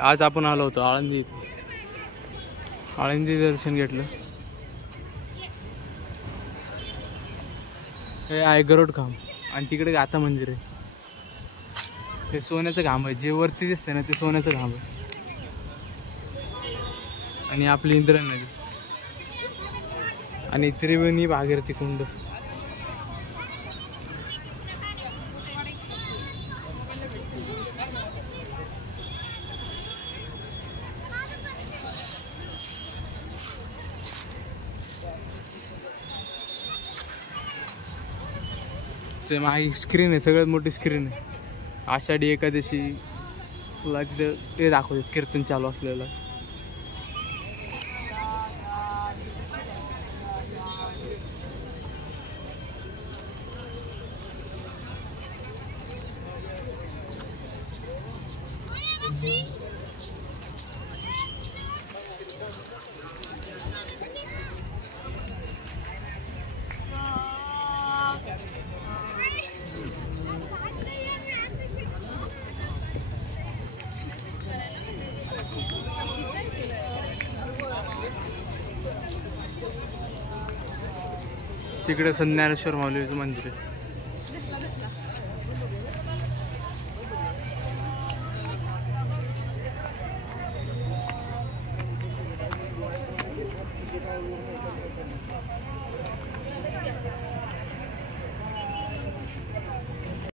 आज आपण आलो होतो आळंदी इथे. आळंदी दर्शन घेतलं. हे आहे गरुड खांब आणि तिकडे गाथा मंदिर आहे. हे सोन्याचं खांब आहे, जे वरती दिसते ना ते सोन्याचं खांब आहे. आणि आपली इंद्रा नदी आणि त्रिवेणी भागीरथी कुंड. ते मागे स्क्रीन आहे, सगळ्यात मोठी स्क्रीन आहे. आषाढी एकादशी तुला तिथं ते दाखवते, कीर्तन चालू असलेलं. तिकडे संज्ञानेश्वर माऊलीचं मंदिर आहे.